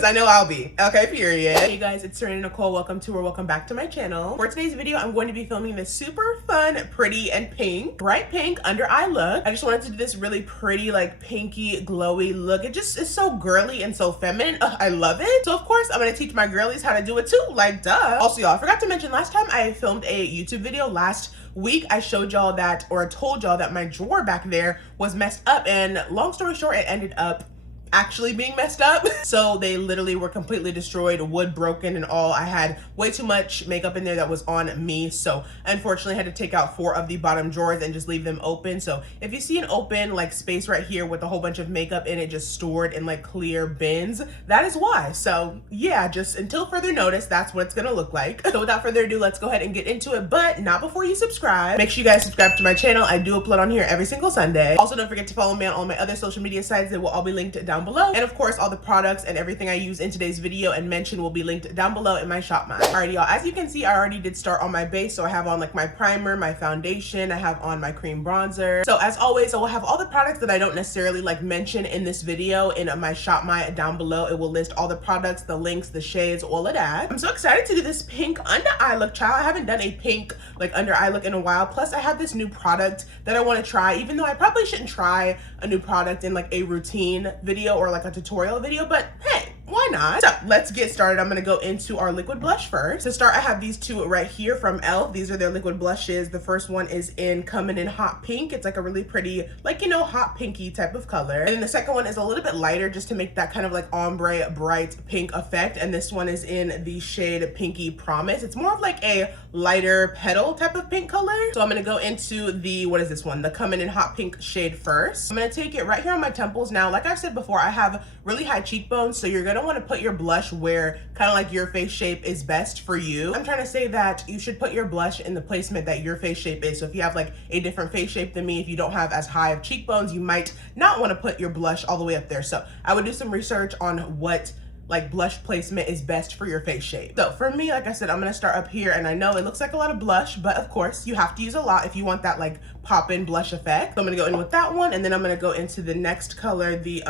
because I know I'll be. Okay, period. Hey guys, it's Serena Nicole. Welcome back to my channel. For today's video, I'm going to be filming this super fun, pretty, and pink, bright pink under eye look. I just wanted to do this really pretty, like pinky, glowy look. It just is so girly and so feminine. I love it. So of course, I'm gonna teach my girlies how to do it too, like duh. Also, y'all, I forgot to mention last time I filmed a YouTube video last week, I showed y'all that, or told y'all that my drawer back there was messed up, and long story short, it ended up actually being messed up. So they literally were completely destroyed, wood broken and all. I had way too much makeup in there that was on me, so unfortunately I had to take out 4 of the bottom drawers and just leave them open. So if you see an open like space right here with a whole bunch of makeup in it just stored in like clear bins, that is why. So yeah, just until further notice, that's what it's gonna look like. So without further ado, let's go ahead and get into it, but not before you subscribe. Make sure you guys subscribe to my channel. I do upload on here every single Sunday. Also, don't forget to follow me on all my other social media sites. They will all be linked down below, and of course all the products and everything I use in today's video and mention will be linked down below in my shop mine. Alrighty y'all, as you can see, I already did start on my base. So I have on like my primer, my foundation, I have on my cream bronzer. So as always, I will have all the products that I don't necessarily like mention in this video in my shop mine down below. It will list all the products, the links, the shades, all of that. I'm so excited to do this pink under eye look, child. I haven't done a pink like under eye look in a while. Plus I have this new product that I want to try, even though I probably shouldn't try a new product in like a routine video or like a tutorial video, but hey, why not? So let's get started. I'm gonna go into our liquid blush first. To start, I have these 2 right here from e.l.f. These are their liquid blushes. The first one is coming in hot pink. It's like a really pretty, like, you know, hot pinky type of color. And then the second one is a little bit lighter just to make that kind of like ombre bright pink effect. And this one is in the shade Pinky Promise. It's more of like a lighter petal type of pink color. So I'm gonna go into the, what is this one? The coming in hot pink shade first. I'm gonna take it right here on my temples. Now, like I've said before, I have really high cheekbones, so you're gonna want to put your blush where kind of like your face shape is best for you. I'm trying to say that you should put your blush in the placement that your face shape is. So if you have like a different face shape than me, if you don't have as high of cheekbones, you might not want to put your blush all the way up there. So I would do some research on what like blush placement is best for your face shape. So for me, like I said, I'm gonna start up here, and I know it looks like a lot of blush, but of course you have to use a lot if you want that like pop-in blush effect. So I'm gonna go in with that one, and then I'm gonna go into the next color, the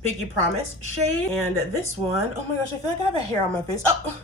Pinky Promise shade. And this one, oh my gosh, I feel like I have a hair on my face. Oh,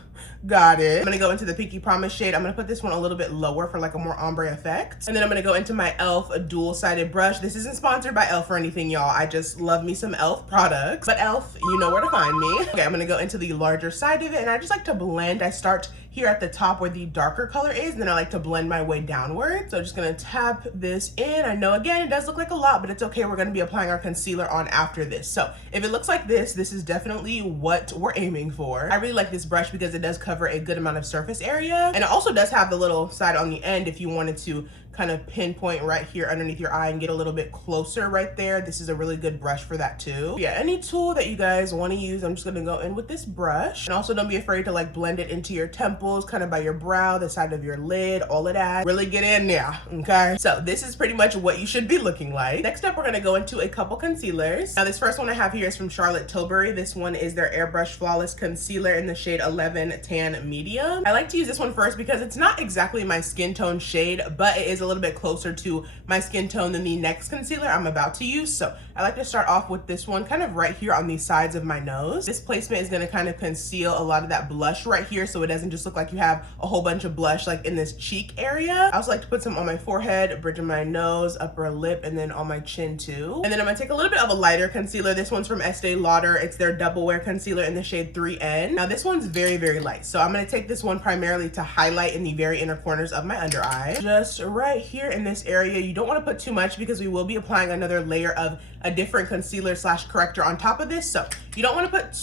got it. I'm gonna go into the Pinky Promise shade. I'm gonna put this one a little bit lower for like a more ombre effect. And then I'm gonna go into my e.l.f. dual-sided brush. This isn't sponsored by e.l.f. or anything, y'all. I just love me some e.l.f. products. But e.l.f., you know where to find me. Okay, I'm gonna go into the larger side of it, and I just like to blend. I start here at the top where the darker color is, and then I like to blend my way downward. So I'm just gonna tap this in. I know, again, it does look like a lot, but it's okay. We're gonna be applying our concealer on after this. So if it looks like this is definitely what we're aiming for. I really like this brush because it does cover a good amount of surface area, and it also does have the little side on the end if you wanted to kind of pinpoint right here underneath your eye and get a little bit closer right there. This is a really good brush for that too. Yeah, any tool that you guys want to use, I'm just gonna go in with this brush. And also don't be afraid to like blend it into your temples, kind of by your brow, the side of your lid, all of that. Really get in there, okay? So this is pretty much what you should be looking like. Next up, we're gonna go into a couple concealers. Now this first one I have here is from Charlotte Tilbury. This one is their Airbrush Flawless Concealer in the shade 11 Tan Medium. I like to use this one first because it's not exactly my skin tone shade, but it is a little bit closer to my skin tone than the next concealer I'm about to use. So I like to start off with this one kind of right here on the sides of my nose. This placement is going to kind of conceal a lot of that blush right here, so it doesn't just look like you have a whole bunch of blush like in this cheek area. I also like to put some on my forehead, bridge of my nose, upper lip, and then on my chin too. And then I'm going to take a little bit of a lighter concealer. This one's from Estee Lauder. It's their Double Wear Concealer in the shade 3N. Now this one's very, very light, so I'm going to take this one primarily to highlight in the very inner corners of my under eye. Just right here in this area. You don't want to put too much because we will be applying another layer of a different concealer slash corrector on top of this. So you don't want to put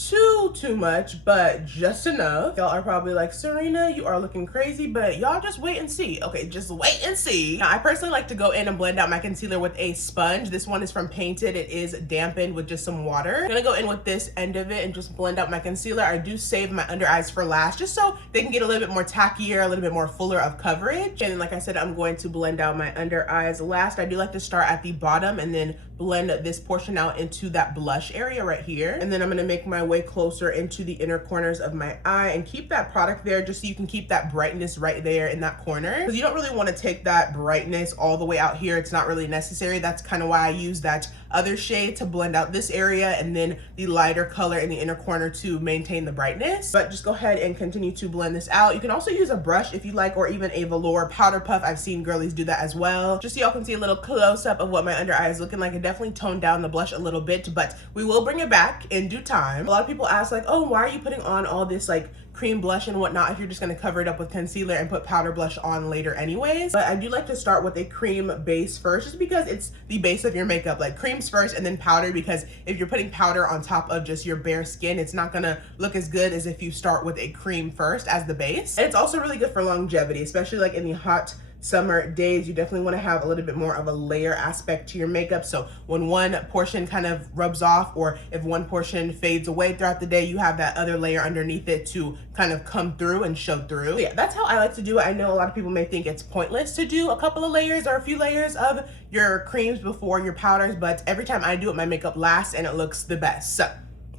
too much, but just enough. Y'all are probably like, Serena, you are looking crazy, but y'all just wait and see. Okay, just wait and see. Now I personally like to go in and blend out my concealer with a sponge. This one is from Painted. It is dampened with just some water. I'm gonna go in with this end of it and just blend out my concealer. I do save my under eyes for last just so they can get a little bit more tackier, a little bit more fuller of coverage. And then like I said, I'm going to blend out my under eyes last. I do like to start at the bottom and then blend this portion out into that blush area right here. And then I'm gonna make my way closer into the inner corners of my eye and keep that product there just so you can keep that brightness right there in that corner. Because you don't really want to take that brightness all the way out here. It's not really necessary. That's kind of why I use that other shade to blend out this area and then the lighter color in the inner corner to maintain the brightness. But just go ahead and continue to blend this out. You can also use a brush if you like, or even a velour powder puff. I've seen girlies do that as well. Just so y'all can see a little close up of what my under eye is looking like. It definitely toned down the blush a little bit, but we will bring it back in due time. A lot of people ask like, oh, why are you putting on all this like cream blush and whatnot if you're just going to cover it up with concealer and put powder blush on later anyways? But I do like to start with a cream base first, just because it's the base of your makeup. Like creams first and then powder, because if you're putting powder on top of just your bare skin, it's not gonna look as good as if you start with a cream first as the base. And it's also really good for longevity, especially like in the hot summer days. You definitely want to have a little bit more of a layer aspect to your makeup, so when one portion kind of rubs off, or if one portion fades away throughout the day, you have that other layer underneath it to kind of come through and show through. So yeah, that's how I like to do it. I know a lot of people may think it's pointless to do a couple of layers or a few layers of your creams before your powders, but every time I do it, my makeup lasts and it looks the best. So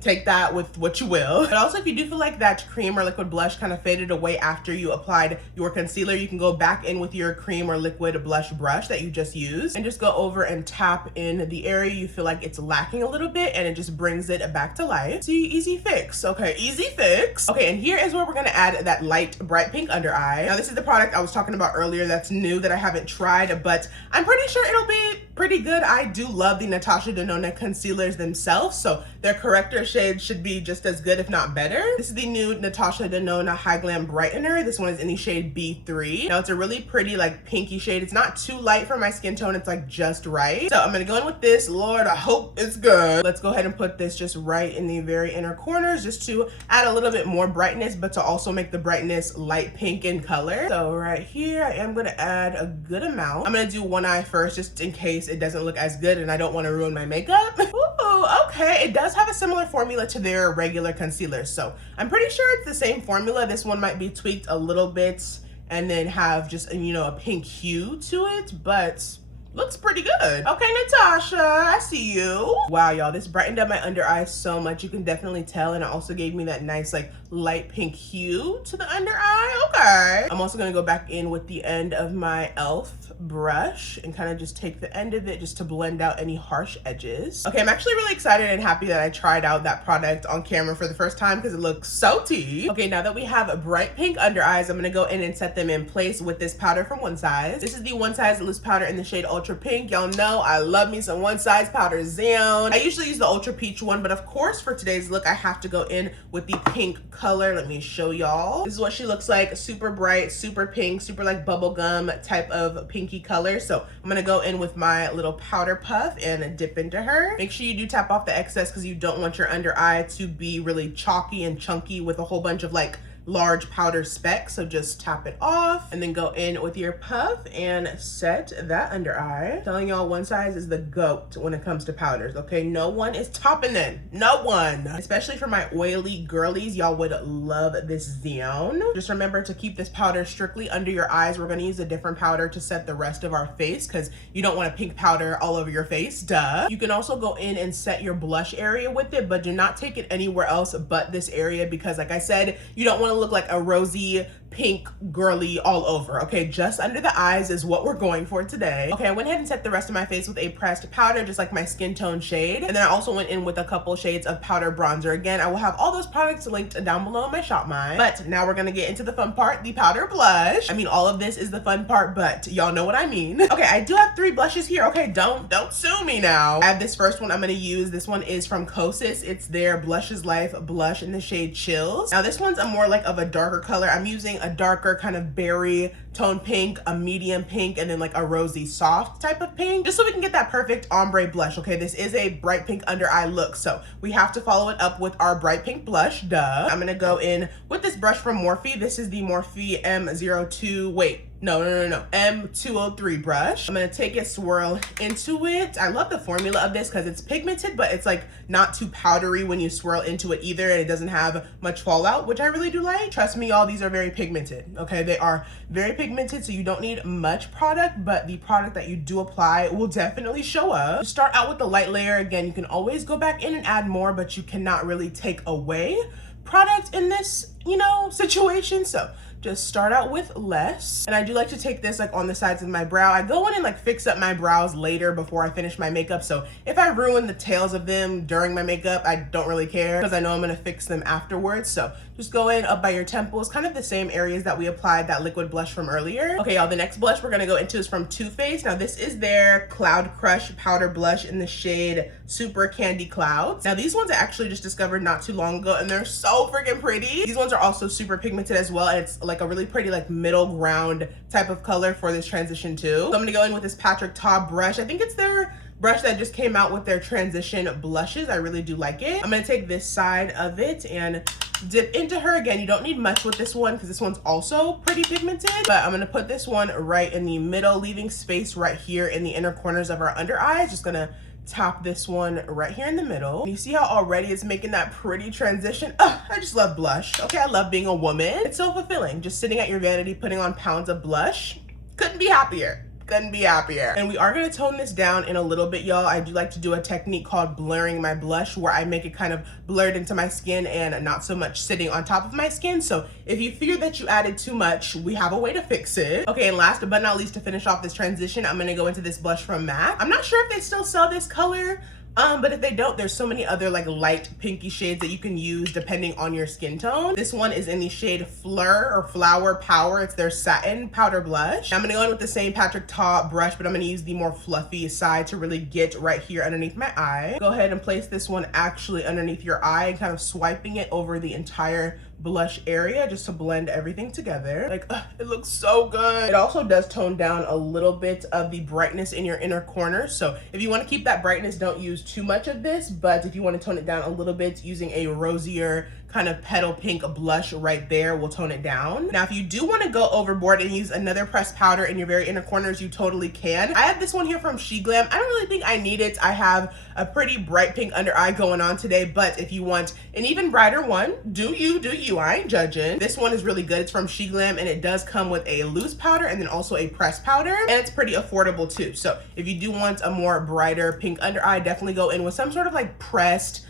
take that with what you will. But also, if you do feel like that cream or liquid blush kind of faded away after you applied your concealer, you can go back in with your cream or liquid blush brush that you just used and just go over and tap in the area you feel like it's lacking a little bit, and it just brings it back to life. See, easy fix. Okay, easy fix. Okay, and here is where we're gonna add that light bright pink under eye. Now this is the product I was talking about earlier that's new that I haven't tried, but I'm pretty sure it'll be pretty good. I do love the Natasha Denona concealers themselves, so their corrector shade should be just as good, if not better. This is the new Natasha Denona High Glam Brightener. This one is in the shade B3. Now it's a really pretty like pinky shade. It's not too light for my skin tone. It's like just right. So I'm gonna go in with this. Lord, I hope it's good. Let's go ahead and put this just right in the very inner corners, just to add a little bit more brightness, but to also make the brightness light pink in color. So right here, I am gonna add a good amount. I'm gonna do one eye first, just in case it doesn't look as good and I don't wanna ruin my makeup. Ooh, okay, it does have a similar formula to their regular concealers, so I'm pretty sure it's the same formula. This one might be tweaked a little bit and then have just, you know, a pink hue to it, but looks pretty good. Okay, Natasha, I see you. Wow, y'all, this brightened up my under eye so much. You can definitely tell, and it also gave me that nice like light pink hue to the under eye. Okay. I'm also gonna go back in with the end of my e.l.f. brush and kind of just take the end of it just to blend out any harsh edges. Okay, I'm actually really excited and happy that I tried out that product on camera for the first time because it looks so tea. Okay, now that we have a bright pink under eyes, I'm gonna go in and set them in place with this powder from One Size. This is the One Size loose powder in the shade Ultra Pink. Y'all know I love me some One Size powder zone. I usually use the Ultra Peach one, but of course for today's look, I have to go in with the pink color. Let me show y'all. This is what she looks like. Super bright, super pink, super like bubblegum type of pinky color. So I'm gonna go in with my little powder puff and dip into her. Make sure you do tap off the excess because you don't want your under eye to be really chalky and chunky with a whole bunch of like large powder specks. So just tap it off and then go in with your puff and set that under eye. Telling y'all, One Size is the GOAT when it comes to powders, okay? No one is topping them. No one. Especially for my oily girlies, y'all would love this zone. Just remember to keep this powder strictly under your eyes. We're gonna use a different powder to set the rest of our face because you don't want a pink powder all over your face, duh. You can also go in and set your blush area with it, but do not take it anywhere else but this area because like I said, you don't want to look like a rosy pink girly all over, okay? Just under the eyes is what we're going for today. Okay, I went ahead and set the rest of my face with a pressed powder, just like my skin tone shade. And then I also went in with a couple shades of powder bronzer. Again, I will have all those products linked down below in my shop mine. But now we're gonna get into the fun part, the powder blush. I mean, all of this is the fun part, but y'all know what I mean. Okay, I do have 3 blushes here. Okay, don't sue me now. I have this first one I'm gonna use. This one is from Kosas. It's their Blushes Life blush in the shade Chills. Now this one's a more like of a darker color. I'm using a darker kind of berry tone pink, a medium pink, and then like a rosy soft type of pink, just so we can get that perfect ombre blush. Okay, this is a bright pink under eye look, so we have to follow it up with our bright pink blush, duh. I'm gonna go in with this brush from Morphe. This is the Morphe M02, wait, M203 brush. I'm gonna take it, swirl into it. I love the formula of this because it's pigmented, but it's like not too powdery when you swirl into it either, and it doesn't have much fallout, which I really do like. Trust me, y'all, these are very pigmented, okay? They are very pigmented, so you don't need much product, but the product that you do apply will definitely show up. Start out with the light layer. Again, you can always go back in and add more, but you cannot really take away product in this, you know, situation. So just start out with less. And I do like to take this like on the sides of my brow. I go in and like fix up my brows later before I finish my makeup. So if I ruin the tails of them during my makeup, I don't really care because I know I'm gonna fix them afterwards. So just go in up by your temples, kind of the same areas that we applied that liquid blush from earlier. Okay, y'all, the next blush we're gonna go into is from Too Faced. Now this is their Cloud Crush powder blush in the shade Super Candy Clouds. Now these ones I actually just discovered not too long ago, and they're so freaking pretty. These ones are also super pigmented as well, and it's like a really pretty like middle ground type of color for this transition too. So I'm gonna go in with this Patrick Ta brush. I think it's their brush that just came out with their transition blushes. I really do like it. I'm gonna take this side of it and dip into her. Again, you don't need much with this one because this one's also pretty pigmented, but I'm gonna put this one right in the middle, leaving space right here in the inner corners of our under eyes. Just gonna top this one right here in the middle. You see how already it's making that pretty transition? Ugh, I just love blush. Okay, I love being a woman. It's so fulfilling. Just sitting at your vanity, putting on pounds of blush. Couldn't be happier. Couldn't be happier. And we are gonna tone this down in a little bit, y'all. I do like to do a technique called blurring my blush, where I make it kind of blurred into my skin and not so much sitting on top of my skin. So if you figure that you added too much, we have a way to fix it. Okay, and last but not least, to finish off this transition, I'm gonna go into this blush from MAC. I'm not sure if they still sell this color, but if they don't, there's so many other like light pinky shades that you can use depending on your skin tone. This one is in the shade Fleur or Flower Power. It's their satin powder blush. I'm gonna go in with the same Patrick Ta brush, but I'm gonna use the more fluffy side to really get right here underneath my eye. Go ahead and place this one actually underneath your eye and kind of swiping it over the entire blush area just to blend everything together. Like, it looks so good. It also does tone down a little bit of the brightness in your inner corner. So if you want to keep that brightness, don't use too much of this, but if you want to tone it down a little bit using a rosier kind of petal pink blush right there will tone it down. Now, if you do want to go overboard and use another pressed powder in your very inner corners, you totally can. I have this one here from Glam. I don't really think I need it. I have a pretty bright pink under eye going on today, but if you want an even brighter one, do you. I ain't judging. This one is really good. It's from Glam, and it does come with a loose powder and then also a pressed powder, and it's pretty affordable too. So if you do want a more brighter pink under eye, definitely go in with some sort of like pressed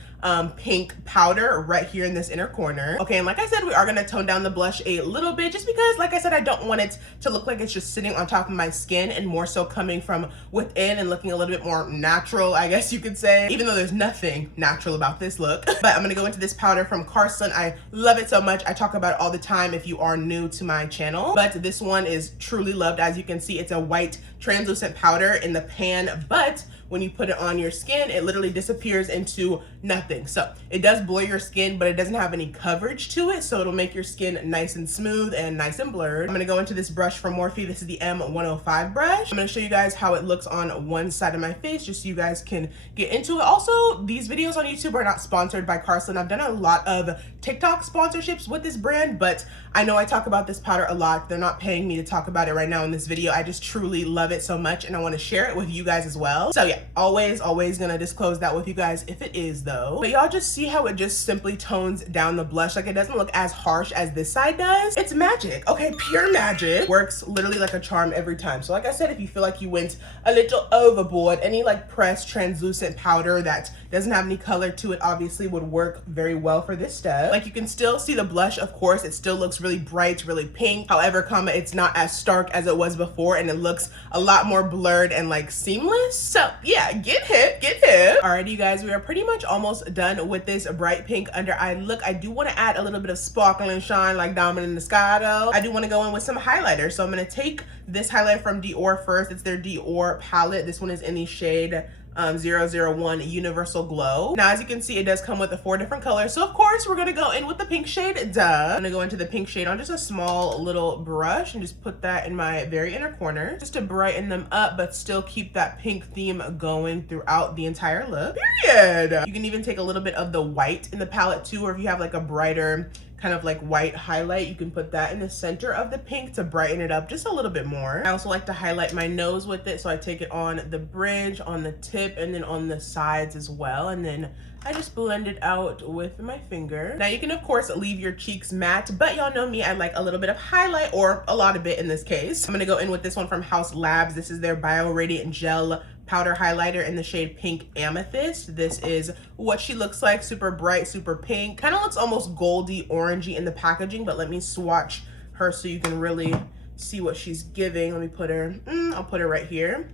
pink powder right here in this inner corner. Okay, and like I said, we are gonna tone down the blush a little bit just because, like I said, I don't want it to look like it's just sitting on top of my skin, and more so coming from within and looking a little bit more natural, I guess you could say, even though there's nothing natural about this look. But I'm gonna go into this powder from Girlll. I love it so much. I talk about it all the time if you are new to my channel, but this one is truly loved. As you can see, it's a white translucent powder in the pan, but when you put it on your skin, it literally disappears into nothing. So it does blur your skin, but it doesn't have any coverage to it, so it'll make your skin nice and smooth and nice and blurred. I'm gonna go into this brush from Morphe. This is the M105 brush. I'm gonna show you guys how it looks on one side of my face, just so you guys can get into it. Also, these videos on YouTube are not sponsored by Girlll. I've done a lot of TikTok sponsorships with this brand, but I know I talk about this powder a lot. They're not paying me to talk about it right now in this video. I just truly love it so much, and I wanna share it with you guys as well. So yeah, always gonna disclose that with you guys if it is though. But y'all just see how it just simply tones down the blush. Like, it doesn't look as harsh as this side does. It's magic, okay? Pure magic. Works literally like a charm every time. So like I said, if you feel like you went a little overboard, any like pressed translucent powder that doesn't have any color to it obviously would work very well for this step. Like, you can still see the blush, of course. It still looks really bright, really pink. However, it's not as stark as it was before, and it looks a lot more blurred and like seamless. So yeah, get hip. Alrighty, you guys, we are pretty much almost done with this bright pink under eye look. I do want to add a little bit of sparkle and shine like Diamond in the Sky though. I do want to go in with some highlighter. So I'm going to take this highlighter from Dior first. It's their Dior palette. This one is in the shade 001 Universal Glow. Now, as you can see, it does come with 4 different colors. So of course, we're gonna go in with the pink shade, duh. I'm gonna go into the pink shade on just a small little brush and just put that in my very inner corner, just to brighten them up, but still keep that pink theme going throughout the entire look, period. You can even take a little bit of the white in the palette too, or if you have like a brighter kind of like white highlight. You can put that in the center of the pink to brighten it up just a little bit more. I also like to highlight my nose with it, so I take it on the bridge, on the tip, and then on the sides as well, and then I just blend it out with my finger. Now you can of course leave your cheeks matte, but y'all know me, I like a little bit of highlight, or a lot of it in this case. I'm gonna go in with this one from House Labs. This is their Bio Radiant Gel powder highlighter in the shade Pink Amethyst. This is what she looks like, super bright, super pink. Kind of looks almost goldy orangey in the packaging, but let me swatch her so you can really see what she's giving. Let me put her, I'll put her right here.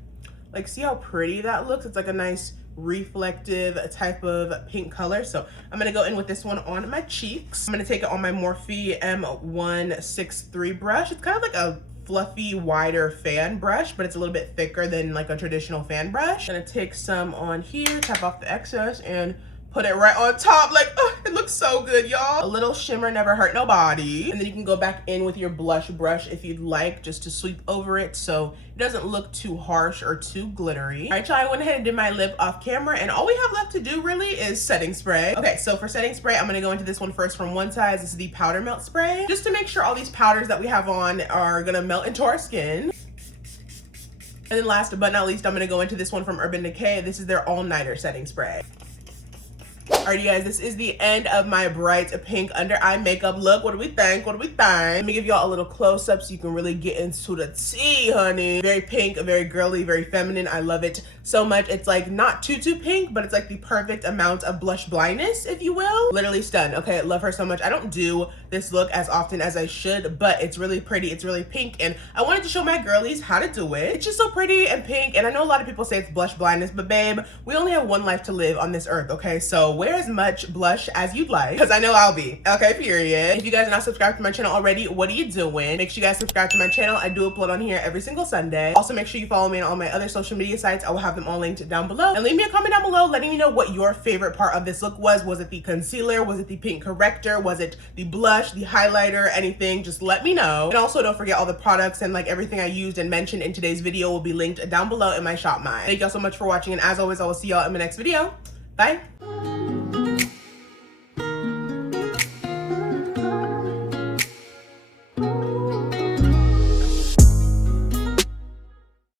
Like, see how pretty that looks? It's like a nice reflective type of pink color. So I'm gonna go in with this one on my cheeks. I'm gonna take it on my Morphe M163 brush. It's kind of like a fluffy, wider fan brush, but it's a little bit thicker than like a traditional fan brush. I'm gonna take some on here, tap off the excess, and put it right on top. Like, oh, it looks so good, y'all. A little shimmer never hurt nobody. And then you can go back in with your blush brush if you'd like, just to sweep over it so it doesn't look too harsh or too glittery. All right, y'all, I went ahead and did my lip off camera, and all we have left to do really is setting spray. Okay, so for setting spray, I'm gonna go into this one first from one side. This is the powder melt spray, just to make sure all these powders that we have on are gonna melt into our skin. And then last but not least, I'm gonna go into this one from Urban Decay. This is their all-nighter setting spray. Alright, you guys, this is the end of my bright pink under eye makeup look. What do we think? What do we think? Let me give y'all a little close up so you can really get into the tea, honey. Very pink, very girly, very feminine. I love it so much. It's like not too pink, but it's like the perfect amount of blush blindness, if you will. Literally stunned. Okay, love her so much. I don't do this look as often as I should, but it's really pretty. It's really pink, and I wanted to show my girlies how to do it. It's just so pretty and pink, and I know a lot of people say it's blush blindness, but babe, we only have one life to live on this earth, okay? So wear as much blush as you'd like, because I know I'll be. Okay, period. If you guys are not subscribed to my channel already, what are you doing? Make sure you guys subscribe to my channel. I do upload on here every single Sunday. Also, make sure you follow me on all my other social media sites. I will have them all linked down below. And leave me a comment down below letting me know what your favorite part of this look was. Was it the concealer? Was it the pink corrector? Was it the blush, the highlighter, anything? Just let me know. And also, don't forget all the products and like everything I used and mentioned in today's video will be linked down below in my shop mine. Thank y'all so much for watching, and as always, I will see y'all in my next video. Bye.